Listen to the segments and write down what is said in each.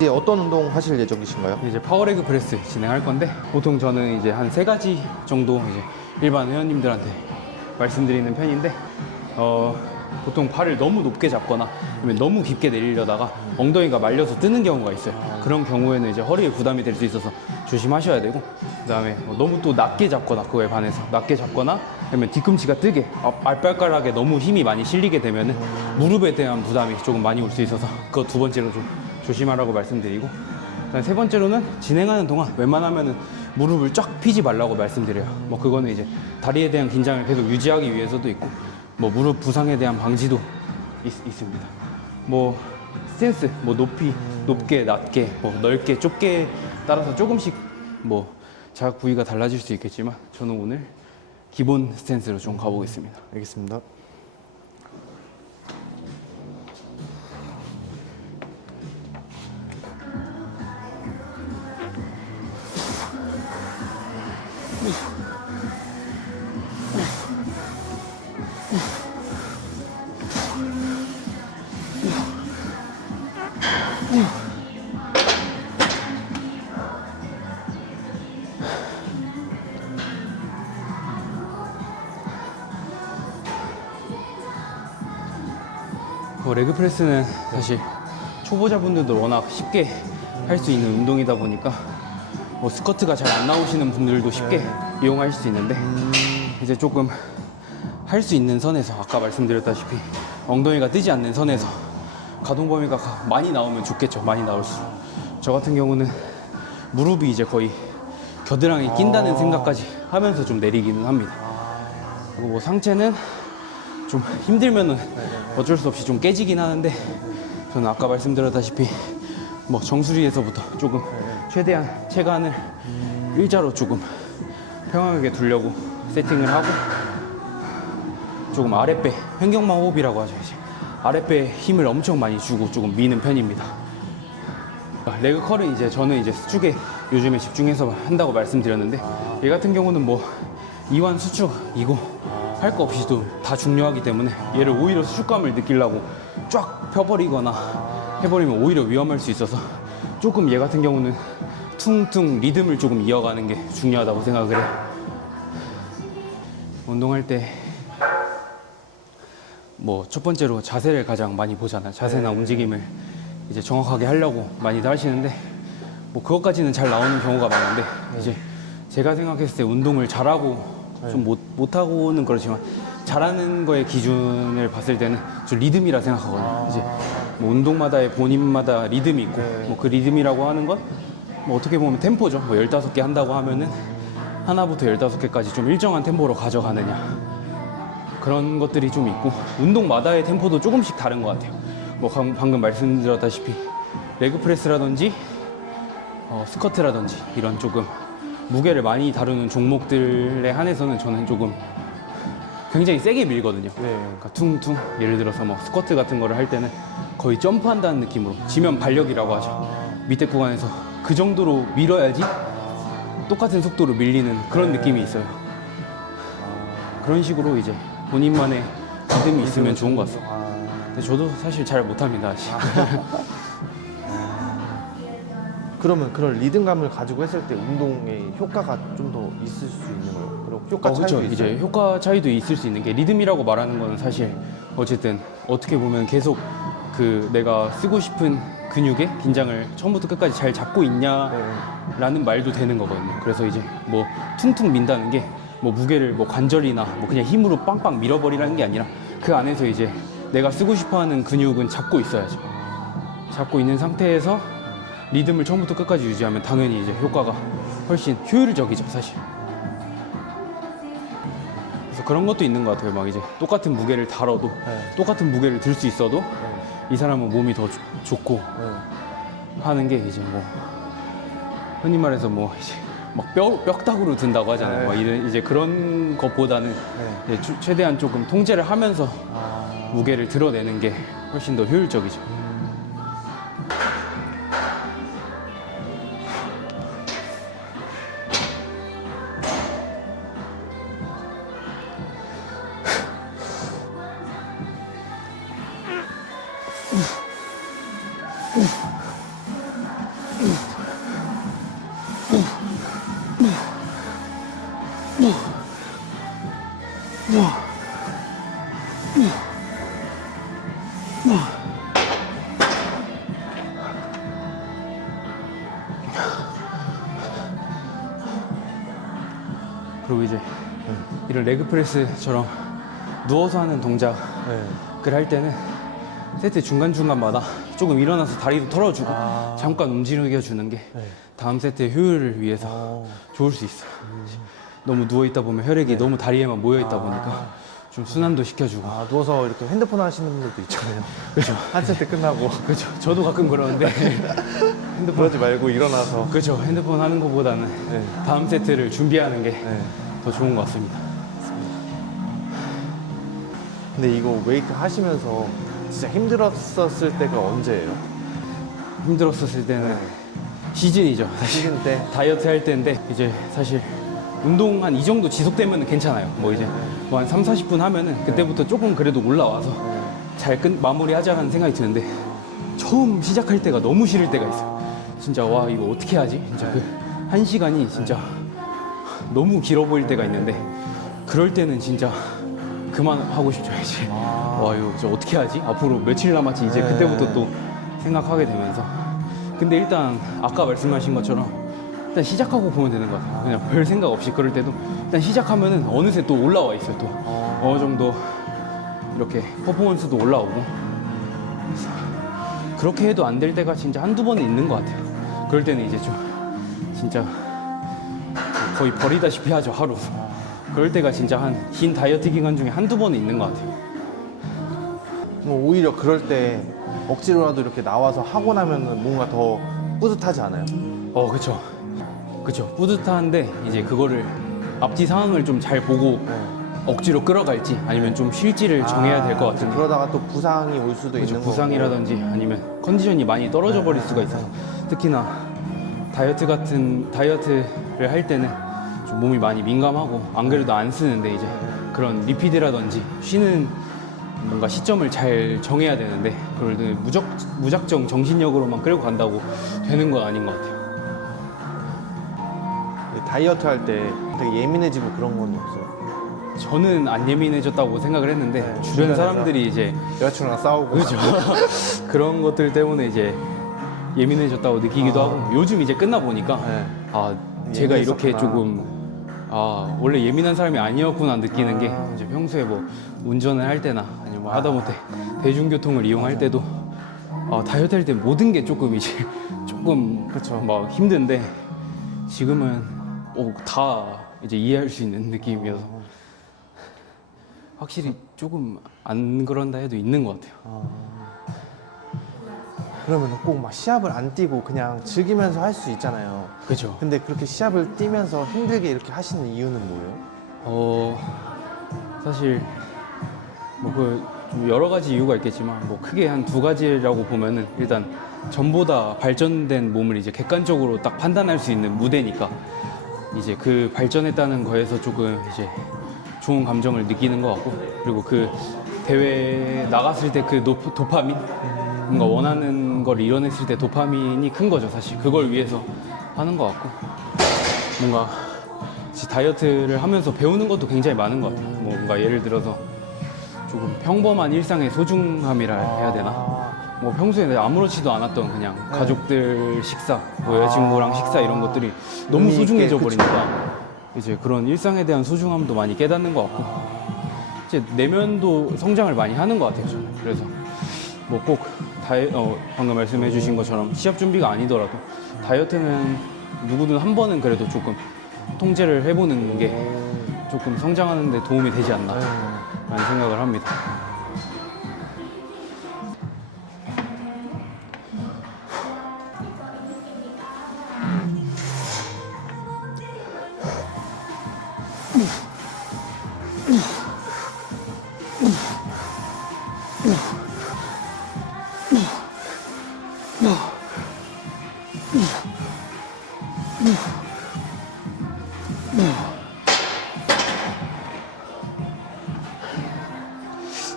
이제 어떤 운동 하실 예정이신가요? 이제 파워레그 프레스 진행할 건데, 보통 저는 이제 한 3가지 정도 이제 일반 회원님들한테 말씀드리는 편인데, 보통 발을 너무 높게 잡거나 아니면 너무 깊게 내리려다가 엉덩이가 말려서 뜨는 경우가 있어요. 그런 경우에는 이제 허리에 부담이 될 수 있어서 조심하셔야 되고, 그다음에 너무 또 낮게 잡거나, 그거에 반해서 낮게 잡거나 아니면 뒤꿈치가 뜨게 앞발가락에 너무 힘이 많이 실리게 되면은 무릎에 대한 부담이 조금 많이 올 수 있어서 그거 2번째로 좀 조심하라고 말씀드리고, 그다음 3번째로는 진행하는 동안 웬만하면은 무릎을 쫙 펴지 말라고 말씀드려요. 뭐 그거는 이제 다리에 대한 긴장을 계속 유지하기 위해서도 있고, 뭐 무릎 부상에 대한 방지도 있습니다. 뭐 스탠스, 뭐 높이, 높게, 낮게, 뭐 넓게, 좁게 따라서 조금씩 뭐 자극 부위가 달라질 수 있겠지만, 저는 오늘 기본 스탠스로 좀 가보겠습니다. 알겠습니다. 레그 프레스는 사실 초보자분들도 워낙 쉽게 할 수 있는 운동이다 보니까 뭐 스쿼트가 잘 안 나오시는 분들도 쉽게 이용하실 수 있는데, 이제 조금 할 수 있는 선에서, 아까 말씀드렸다시피 엉덩이가 뜨지 않는 선에서 가동 범위가 많이 나오면 좋겠죠. 많이 나올수록. 저 같은 경우는 무릎이 이제 거의 겨드랑이에 낀다는 생각까지 하면서 좀 내리기는 합니다. 그리고 뭐 상체는 좀 힘들면은 어쩔 수 없이 좀 깨지긴 하는데, 저는 아까 말씀드렸다시피 뭐 정수리에서부터 조금 최대한 체간을 일자로 조금 평평하게 두려고 세팅을 하고, 조금 아랫배, 횡격막 호흡이라고 하죠. 이제 아랫배에 힘을 엄청 많이 주고 조금 미는 편입니다. 레그 컬은 이제 저는 이제 수축에 요즘에 집중해서 한다고 말씀드렸는데, 얘 같은 경우는 뭐 이완 수축 이거 할 거 없이도 다 중요하기 때문에 얘를 오히려 수축감을 느끼려고 쫙 펴버리거나 해버리면 오히려 위험할 수 있어서, 조금 얘 같은 경우는 퉁퉁 리듬을 조금 이어가는 게 중요하다고 생각을 해요. 운동할 때 뭐 첫 번째로 자세를 가장 많이 보잖아요. 자세나 움직임을 이제 정확하게 하려고 많이들 하시는데, 뭐 그것까지는 잘 나오는 경우가 많은데, 이제 제가 생각했을 때 운동을 잘하고 좀 못하고는 그렇지만 잘하는 거의 기준을 봤을 때는 좀 리듬이라 생각하거든요. 이제 뭐 운동마다의 본인마다 리듬이 있고, 뭐 그 리듬이라고 하는 건 뭐 어떻게 보면 템포죠. 뭐 15개 한다고 하면은 하나부터 15개까지 좀 일정한 템포로 가져가느냐, 그런 것들이 좀 있고, 운동마다의 템포도 조금씩 다른 것 같아요. 뭐 방금 말씀드렸다시피 레그 프레스라든지 스쿼트라든지 이런 조금 무게를 많이 다루는 종목들에 한해서는 저는 조금 굉장히 세게 밀거든요. 그러니까 퉁퉁, 예를 들어서 뭐 스쿼트 같은 거를 할 때는 거의 점프한다는 느낌으로, 지면 발력이라고 하죠. 밑에 구간에서 그 정도로 밀어야지 똑같은 속도로 밀리는 그런 느낌이 있어요. 그런 식으로 이제 본인만의 리듬이 있으면 좋은 것 같습니다. 근데 저도 사실 잘 못합니다, 아직. 그러면 그런 리듬감을 가지고 했을 때 운동의 효과가 좀 더 있을 수 있는 거예요? 그리고 효과 차이도 그렇죠. 있어요? 이제 효과 차이도 있을 수 있는 게, 리듬이라고 말하는 건 사실 어쨌든 어떻게 보면 계속 그 내가 쓰고 싶은 근육의 긴장을 처음부터 끝까지 잘 잡고 있냐라는 말도 되는 거거든요. 그래서 이제 뭐 퉁퉁 민다는 게 뭐 무게를 뭐 관절이나 뭐 그냥 힘으로 빵빵 밀어버리라는 게 아니라, 그 안에서 이제 내가 쓰고 싶어하는 근육은 잡고 있어야죠. 잡고 있는 상태에서 리듬을 처음부터 끝까지 유지하면 당연히 이제 효과가 훨씬 효율적이죠, 사실. 그래서 그런 것도 있는 것 같아요. 막 이제 똑같은 무게를 다뤄도, 똑같은 무게를 들 수 있어도 이 사람은 몸이 더 좋고 하는 게, 이제 뭐 흔히 말해서 뭐 이제 막 뼈다구로 든다고 하잖아요. 막 이제 그런 것보다는 이제 최대한 조금 통제를 하면서 무게를 드러내는 게 훨씬 더 효율적이죠. 그리고 이제 이런 레그 프레스처럼 누워서 하는 동작을 네. 할 때는 세트 중간중간마다 조금 일어나서 다리도 털어주고 잠깐 움직여 주는 게 네. 다음 세트의 효율을 위해서 좋을 수 있어요. 너무 누워있다 보면 혈액이 너무 다리에만 모여있다 보니까 좀 순환도 시켜주고. 아, 누워서 이렇게 핸드폰 하시는 분들도 있잖아요. 그렇죠. 한 세트 끝나고. 그렇죠. 저도 가끔 그러는데 그러지 말고 일어나서. 그렇죠. 핸드폰 하는 것보다는 네. 다음 세트를 준비하는 게 더 네. 좋은 것 같습니다. 근데 이거 웨이트 하시면서 진짜 힘들었었을 때가 언제예요? 힘들었었을 때는 시즌이죠. 사실 시즌 때? 다이어트 할 때인데 이제 사실 운동 한 이 정도 지속되면 괜찮아요. 뭐 이제 뭐 한 3, 40분 하면은 그때부터 조금 그래도 올라와서 잘 마무리하자라는 생각이 드는데 처음 시작할 때가 너무 싫을 때가 있어요. 진짜 와 이거 어떻게 하지? 진짜 그 1시간이 진짜 너무 길어 보일 때가 있는데 그럴 때는 진짜 그만하고 싶죠 이제. 와 이거 진짜 어떻게 하지? 앞으로 며칠 남았지 이제 그때부터 또 생각하게 되면서. 근데 일단 아까 말씀하신 것처럼 일단 시작하고 보면 되는 것 같아요. 그냥 별 생각 없이 그럴 때도 일단 시작하면은 어느새 또 올라와 있어요. 또 어느 정도 이렇게 퍼포먼스도 올라오고. 그래서 그렇게 해도 안 될 때가 진짜 한두 번은 있는 것 같아요. 그럴 때는 이제 좀 진짜 거의 버리다시피 하죠 하루. 그럴 때가 진짜 한 긴 다이어트 기간 중에 한두 번은 있는 것 같아요. 뭐 오히려 그럴 때 억지로라도 이렇게 나와서 하고 나면은 뭔가 더 뿌듯하지 않아요? 그쵸. 그쵸. 뿌듯한데 이제 그거를 앞뒤 상황을 좀 잘 보고 억지로 끌어갈지 아니면 좀 쉴지를 정해야 될 것 같은데. 그러다가 또 부상이 올 수도 그쵸. 있는 거고. 부상이라든지 아니면 컨디션이 많이 떨어져 버릴 수가 있어서 특히나 다이어트를 할 때는 좀 몸이 많이 민감하고 안 그래도 안 쓰는데 이제 그런 리피드라든지 쉬는 뭔가 시점을 잘 정해야 되는데 그걸 무작정 정신력으로만 끌고 간다고 되는 건 아닌 것 같아요. 다이어트 할 때 되게 예민해지고 그런 건 없어요? 저는 안 예민해졌다고 생각을 했는데 주변 주변에서? 사람들이 이제 여자친구랑 싸우고. 그렇죠. 그런 것들 때문에 이제 예민해졌다고 느끼기도 하고 요즘 이제 끝나 보니까 네. 제가 이렇게 예민했었구나. 조금 원래 예민한 사람이 아니었구나 느끼는 게 이제 평소에 뭐 운전을 할 때나 아니면 뭐 하다못해 대중교통을 이용할 때도 다이어트 할 때 모든 게 조금 이제 조금 그쵸. 막 힘든데 지금은 다 이제 이해할 수 있는 느낌이어서 확실히 조금 안 그런다 해도 있는 것 같아요. 그러면 꼭 막 시합을 안 뛰고 그냥 즐기면서 할 수 있잖아요. 그렇죠. 근데 그렇게 시합을 뛰면서 힘들게 이렇게 하시는 이유는 뭐예요? 사실 뭐 좀 여러 가지 이유가 있겠지만 뭐 크게 한 두 가지라고 보면은 일단 전보다 발전된 몸을 이제 객관적으로 딱 판단할 수 있는 무대니까 이제 그 발전했다는 거에서 조금 이제 좋은 감정을 느끼는 것 같고 그리고 그 대회 나갔을 때 그 도파민 뭔가 원하는 걸 이뤄냈을 때 도파민이 큰 거죠 사실. 그걸 위해서 하는 것 같고 뭔가 다이어트를 하면서 배우는 것도 굉장히 많은 것 같아요. 뭔가 예를 들어서 조금 평범한 일상의 소중함이라 해야 되나? 뭐 평소에 내가 아무렇지도 않았던 그냥 가족들 식사, 뭐 여자친구랑 식사 이런 것들이 너무 의미 있게, 소중해져 그쵸. 버리니까 이제 그런 일상에 대한 소중함도 많이 깨닫는 것 같고 이제 내면도 성장을 많이 하는 것 같아요. 저는. 그래서 뭐 꼭 방금 말씀해 주신 것처럼 시합 준비가 아니더라도 다이어트는 누구든 한 번은 그래도 조금 통제를 해보는 게 조금 성장하는 데 도움이 되지 않나 라는 생각을 합니다.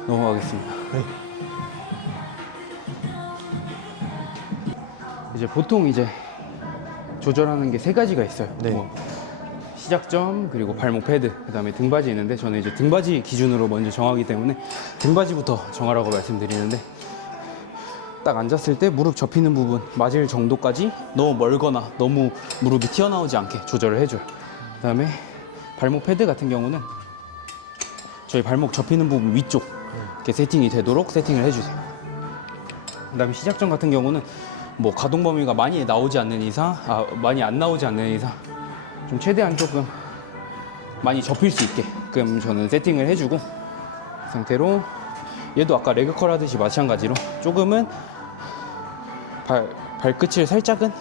넘어가겠습니다. 이제 보통 이제 조절하는 게 세 가지가 있어요. 네. 뭐 시작점, 그리고 발목 패드, 그 다음에 등받이 있는데 저는 이제 등받이 기준으로 먼저 정하기 때문에 등받이부터 정하라고 말씀드리는데, 딱 앉았을 때 무릎 접히는 부분 맞을 정도까지 너무 멀거나 너무 무릎이 튀어나오지 않게 조절을 해줘요. 그 다음에 발목 패드 같은 경우는 저희 발목 접히는 부분 위쪽 이렇게 세팅이 되도록 세팅을 해주세요. 그 다음에 시작점 같은 경우는 뭐 가동 범위가 많이 나오지 않는 이상, 많이 안 나오지 않는 이상 좀 최대한 조금 많이 접힐 수 있게끔 저는 세팅을 해주고, 그 상태로 얘도 아까 레그컬 하듯이 마찬가지로 조금은 발끝을 살짝은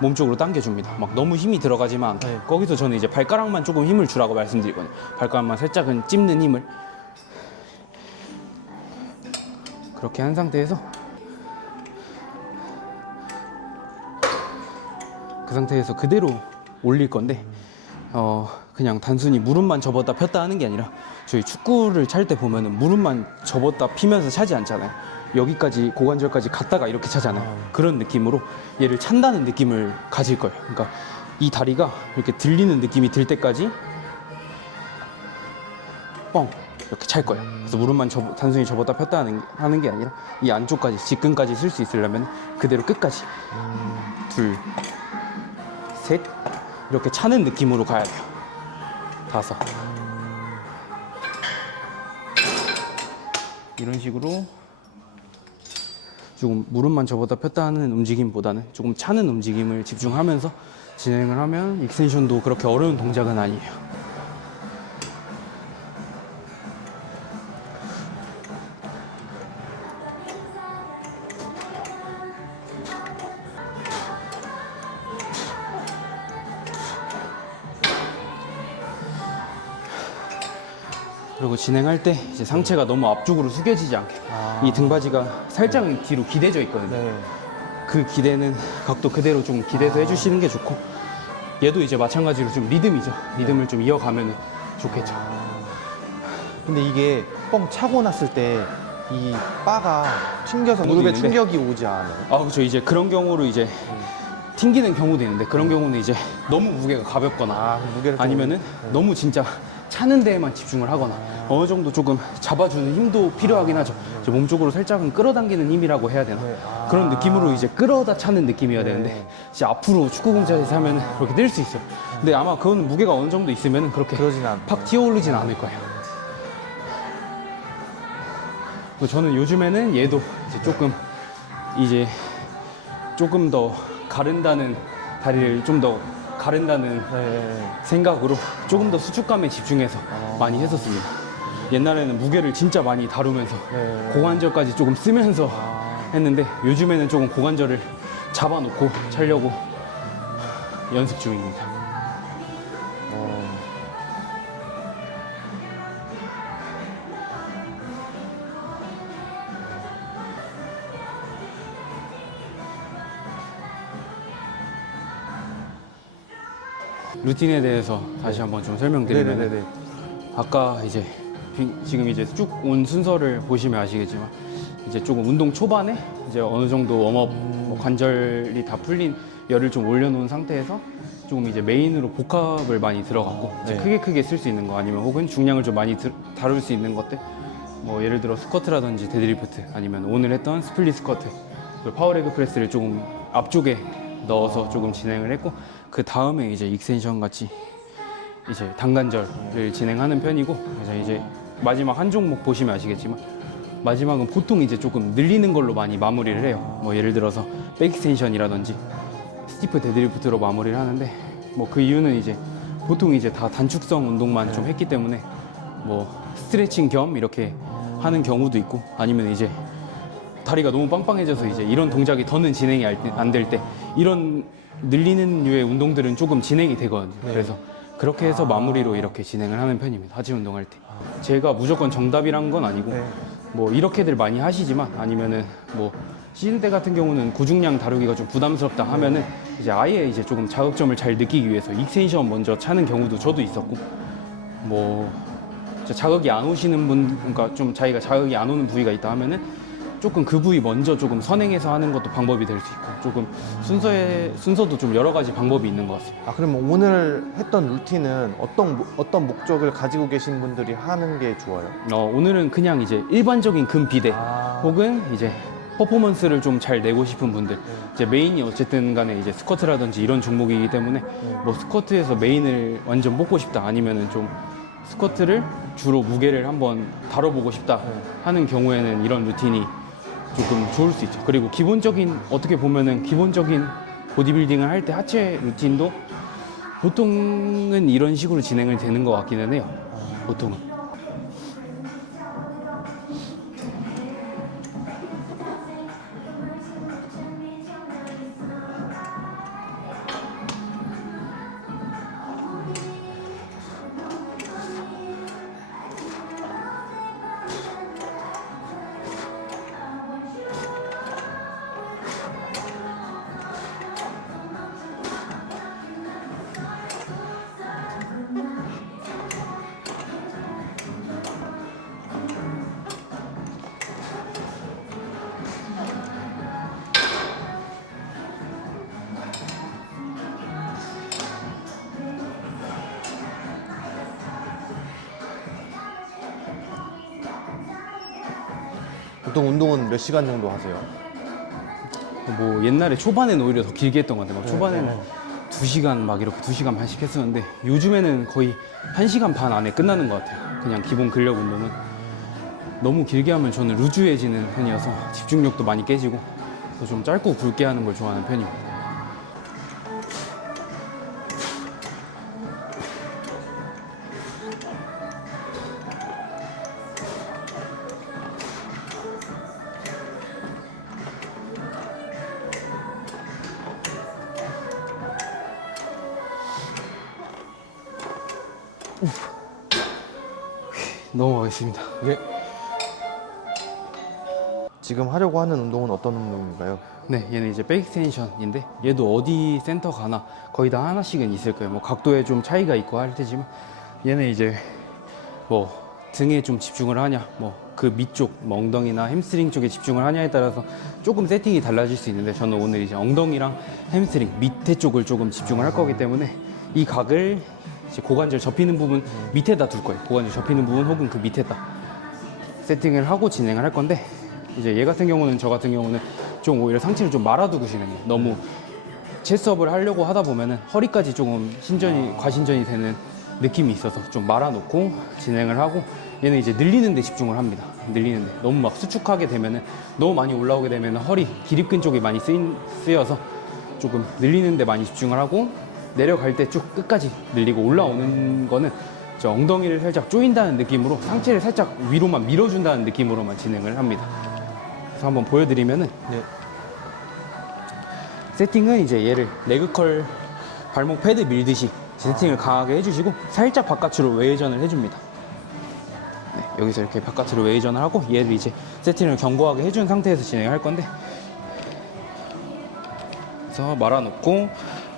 몸쪽으로 당겨줍니다. 막 너무 힘이 들어가지만 않게. 네. 거기서 저는 이제 발가락만 조금 힘을 주라고 말씀드리거든요. 발가락만 살짝은 찝는 힘을. 그렇게 한 상태에서 그 상태에서 그대로 올릴 건데, 그냥 단순히 무릎만 접었다 폈다 하는 게 아니라 저희 축구를 찰 때 보면은 무릎만 접었다 피면서 차지 않잖아요. 여기까지 고관절까지 갔다가 이렇게 차잖아요. 그런 느낌으로 얘를 찬다는 느낌을 가질 거예요. 그러니까 이 다리가 이렇게 들리는 느낌이 들 때까지 뻥 이렇게 찰 거예요. 그래서 무릎만 단순히 접었다 폈다 하는 게 아니라 이 안쪽까지 직근까지 쓸 수 있으려면 그대로 끝까지 둘, 셋 이렇게 차는 느낌으로 가야 돼요. 다섯. 이런 식으로 조금 무릎만 접었다 폈다 하는 움직임보다는 조금 차는 움직임을 집중하면서 진행을 하면 익스텐션도 그렇게 어려운 동작은 아니에요. 그리고 진행할 때 이제 상체가 너무 앞쪽으로 숙여지지 않게 이 등받이가 살짝 뒤로 기대져 있거든요. 네. 그 기대는 각도 그대로 좀 기대서 해주시는 게 좋고, 얘도 이제 마찬가지로 좀 리듬이죠. 리듬을 좀 이어가면 좋겠죠. 근데 이게 뻥 차고 났을 때 이 바가 튕겨서 무릎에 있는데. 충격이 오지 않아요? 그렇죠. 이제 그런 경우로 이제 튕기는 경우도 있는데, 그런 경우는 이제 너무 무게가 가볍거나 무게를 좀- 아니면은 너무 진짜 차는 데에만 집중을 하거나 어느 정도 조금 잡아주는 힘도 필요하긴 하죠. 이제 몸쪽으로 살짝은 끌어당기는 힘이라고 해야 되나? 네. 그런 느낌으로 이제 끌어다 차는 느낌이어야 되는데, 이제 앞으로 축구공자에서 하면 그렇게 뛸 수 있어요. 근데 아마 그건 무게가 어느 정도 있으면 그렇게 그러진 않아요. 팍 튀어오르진 않을 거예요. 그리고 저는 요즘에는 얘도 이제 조금 더 가른다는, 다리를 좀 더 가른다는 네. 생각으로 조금 더 수축감에 집중해서 많이 했었습니다. 옛날에는 무게를 진짜 많이 다루면서 네. 고관절까지 조금 쓰면서 했는데, 요즘에는 조금 고관절을 잡아놓고 차려고 연습 중입니다. 루틴에 대해서 다시 한번 좀 설명드리면, 네네네. 아까 이제 지금 이제 쭉 온 순서를 보시면 아시겠지만, 이제 조금 운동 초반에 이제 어느 정도 웜업, 뭐 관절이 다 풀린 열을 좀 올려놓은 상태에서 조금 이제 메인으로 복합을 많이 들어갔고, 이제 네. 크게 쓸 수 있는 거, 아니면 혹은 중량을 좀 많이 다룰 수 있는 것들, 뭐 예를 들어 스쿼트라든지 데드리프트, 아니면 오늘 했던 스플릿 스쿼트, 그리고 파워레그 프레스를 조금 앞쪽에 넣어서 조금 진행을 했고, 그 다음에 이제 익스텐션 같이 이제 단관절을 진행하는 편이고, 그래서 이제 마지막 한 종목 보시면 아시겠지만, 마지막은 보통 이제 조금 늘리는 걸로 많이 마무리를 해요. 뭐 예를 들어서 백스텐션이라든지 스티프 데드리프트로 마무리를 하는데, 뭐 그 이유는 이제 보통 이제 다 단축성 운동만 좀 했기 때문에 뭐 스트레칭 겸 이렇게 하는 경우도 있고, 아니면 이제 다리가 너무 빵빵해져서 이제 이런 동작이 더는 진행이 안 될 때 이런 늘리는 류의 운동들은 조금 진행이 되거든요. 그래서 그렇게 해서 마무리로 이렇게 진행을 하는 편입니다. 하체 운동할 때. 제가 무조건 정답이란 건 아니고, 네. 뭐 이렇게들 많이 하시지만, 아니면은 뭐 시즌 때 같은 경우는 구중량 다루기가 좀 부담스럽다 하면은 이제 아예 이제 조금 자극점을 잘 느끼기 위해서 익스텐션 먼저 차는 경우도 저도 있었고, 뭐 자극이 안 오시는 분, 그러니까 좀 자기가 자극이 안 오는 부위가 있다 하면은 조금 그 부위 먼저 조금 선행해서 하는 것도 방법이 될 수 있고 조금 순서도 좀 여러 가지 방법이 있는 것 같습니다. 아, 그럼 오늘 했던 루틴은 어떤 목적을 가지고 계신 분들이 하는 게 좋아요? 오늘은 그냥 이제 일반적인 금 비대 아. 혹은 이제 퍼포먼스를 좀 잘 내고 싶은 분들 이제 메인이 어쨌든 간에 이제 스쿼트라든지 이런 종목이기 때문에 뭐 스쿼트에서 메인을 완전 뽑고 싶다 아니면은 좀 스쿼트를 주로 무게를 한번 다뤄보고 싶다 하는 경우에는 이런 루틴이 조금 좋을 수 있죠. 그리고 기본적인 어떻게 보면은 기본적인 보디빌딩을 할 때 하체 루틴도 보통은 이런 식으로 진행을 되는 것 같기는 해요. 보통은. 보통 운동은 몇 시간 정도 하세요? 뭐 옛날에 초반에는 오히려 더 길게 했던 것 같아요. 막 초반에는 네. 2시간 막 이렇게 2시간 반씩 했었는데 요즘에는 거의 1시간 반 안에 끝나는 것 같아요. 그냥 기본 근력 운동은. 너무 길게 하면 저는 루즈해지는 편이어서 집중력도 많이 깨지고 그래서 좀 짧고 굵게 하는 걸 좋아하는 편입니다. 넘어가겠습니다. 예. 지금 하려고 하는 운동은 어떤 운동인가요? 네, 얘는 이제 백스텐션인데 얘도 어디 센터 가나 거의 다 하나씩은 있을 거예요. 뭐 각도에 좀 차이가 있고 할 테지만 얘는 이제 뭐 등에 좀 집중을 하냐, 뭐 그 밑쪽, 뭐 엉덩이나 햄스트링 쪽에 집중을 하냐에 따라서 조금 세팅이 달라질 수 있는데 저는 오늘 이제 엉덩이랑 햄스트링 밑에 쪽을 조금 집중을 할 거기 때문에 이 각을 이제 고관절 접히는 부분 밑에다 둘 거예요. 고관절 접히는 부분 혹은 그 밑에다 세팅을 하고 진행을 할 건데 이제 얘 같은 경우는 저 같은 경우는 좀 오히려 상체를 좀 말아두고 진행해요. 너무 체스업을 하려고 하다 보면은 허리까지 조금 과신전이 되는 느낌이 있어서 좀 말아놓고 진행을 하고 얘는 이제 늘리는 데 집중을 합니다. 늘리는 데 너무 막 수축하게 되면은 너무 많이 올라오게 되면 허리 기립근 쪽이 많이 쓰여서 조금 늘리는 데 많이 집중을 하고 내려갈 때 쭉 끝까지 늘리고 올라오는 거는 저 엉덩이를 살짝 조인다는 느낌으로 상체를 살짝 위로만 밀어준다는 느낌으로만 진행을 합니다. 그래서 한번 보여드리면은 네. 세팅은 이제 얘를 레그컬 발목 패드 밀듯이 세팅을 강하게 해주시고 살짝 바깥으로 웨이전을 해줍니다. 네, 여기서 이렇게 바깥으로 웨이전을 하고 얘를 이제 세팅을 견고하게 해준 상태에서 진행할 건데 그래서 말아놓고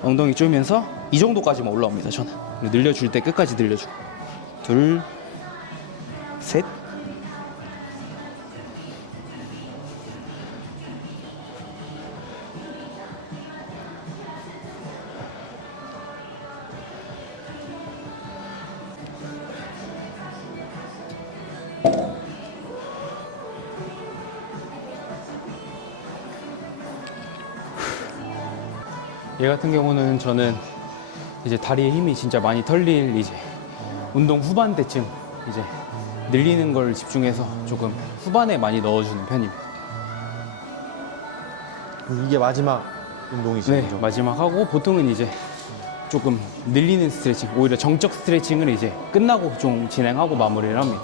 엉덩이 쪼면서 이 정도까지만 올라옵니다. 저는 늘려줄 때 끝까지 늘려주고 둘, 셋, 얘 같은 경우는 저는 이제 다리에 힘이 진짜 많이 털릴 이제 운동 후반 때쯤 이제 늘리는 걸 집중해서 조금 후반에 많이 넣어주는 편입니다. 이게 마지막 운동이신 네, 거죠? 마지막 하고 보통은 이제 조금 늘리는 스트레칭, 오히려 정적 스트레칭을 이제 끝나고 좀 진행하고 마무리를 합니다.